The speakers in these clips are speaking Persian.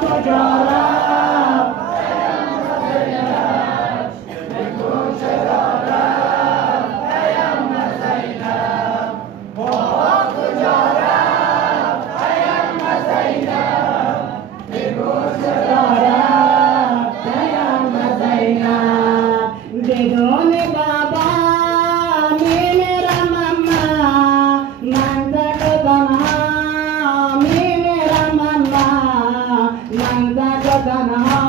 کجا رفت به کوچه دارم پیام زینب بابا کجا رفت پیام زینب به کوچه دارم پیام زینب بدون بابا میمیرم اما من تک تنها میمیرم اما من تک تنها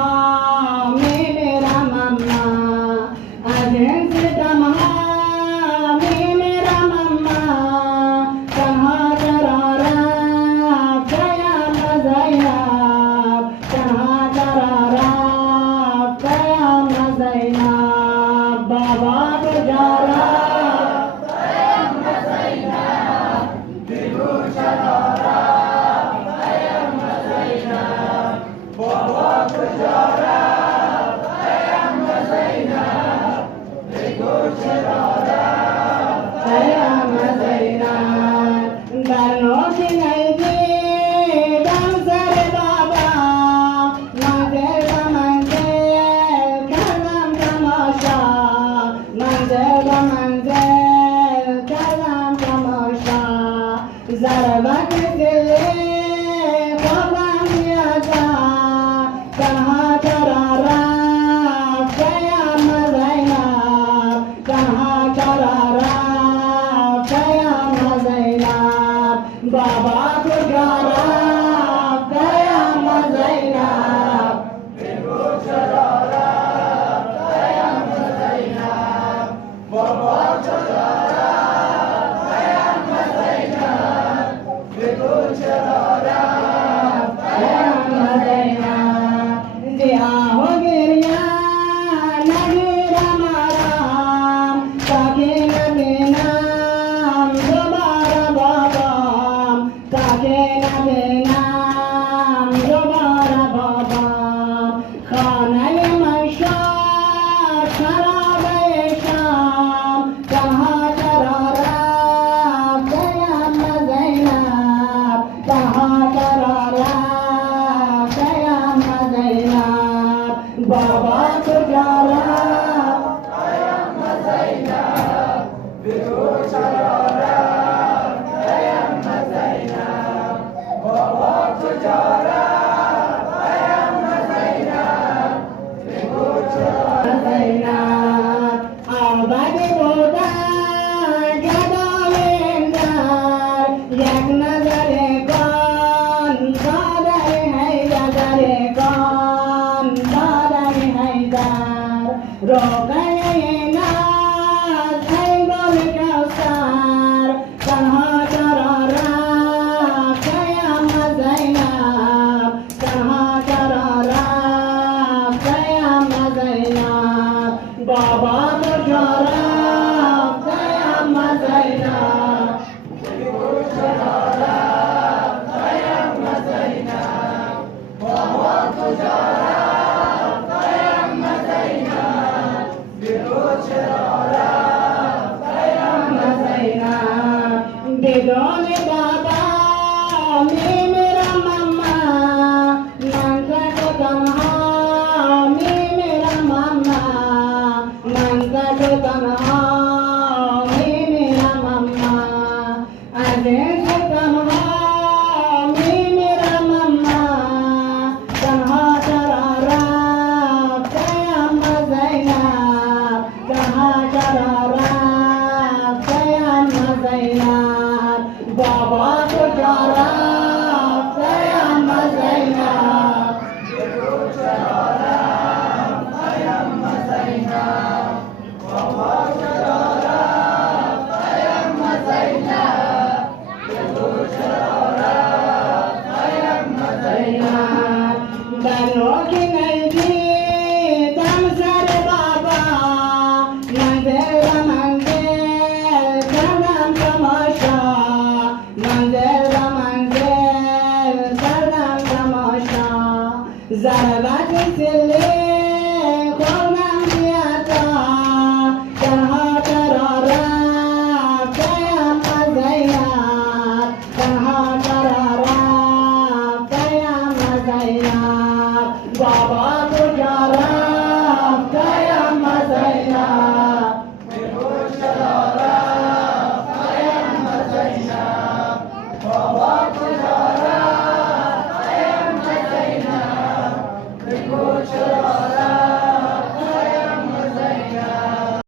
میمیرم اما از این ستمها میمیرم اما تنها چرا رفت پیام زینب تنها چرا رفت پیام زینب بابا کجا رفت پیام زینب بگو چرا رفت پیام زینب بابا کجا رفت پیام زینب بگو چرا رفت پیام زینب در نوش نیدیدم سر بابا منزل به منزل کردم تماشا منزل به منزل کردم تماشا ضربت دل خوابم بیادم تنها چرا رفت پیام زینب تنها چرا رفت پیام زینب بابا کجا رفت پیام زینب بگو چرا رفت پیام زینب بابا کجا رفت پیام زینب بگو چرا رفت پیام زینب زیاه و گریه نگیرم آرام تا که نبینم دوباره بابام تا که نبینم دوباره بابام خانه من شد خرابه شام تنها چرا رفت پیام زینب تنها چرا رفت پیام زینب بابا کجا رفت پیام زینب بگو چرا رفت پیام زینب بابا کجا رفت پیام زینب بگو چرا زینب آبادی بودن گدای در یک نظر کن دادر حیدر کن دادر حیدر روغنی ناز ای گل کوثر تنها چرا رفت پیام زینب تنها چرا رفت پیام زینب بابا کجا رفت پیام زینب بگو چرا رفت پیام زینب بابا کجا رفت پیام زینب بگو چرا رفت پیام زینب بدون بابا میمیرم اما من تک تنها میمیرم اما من تک تنها میمیرم اما از این تنها میمیرم اما تنها چرا رفت پیام زینب تنها چرا رفت پیام زینب بابا کجا رفت پیام زینب بگو چرا رفت پیام زینب بابا کجا رفت پیام زینب بگو چرا رفت پیام زینب در نوک نیدیدم سر بابا منزل به منزل کردم تماشا منزل به منزل کردم تماشا ضربت دل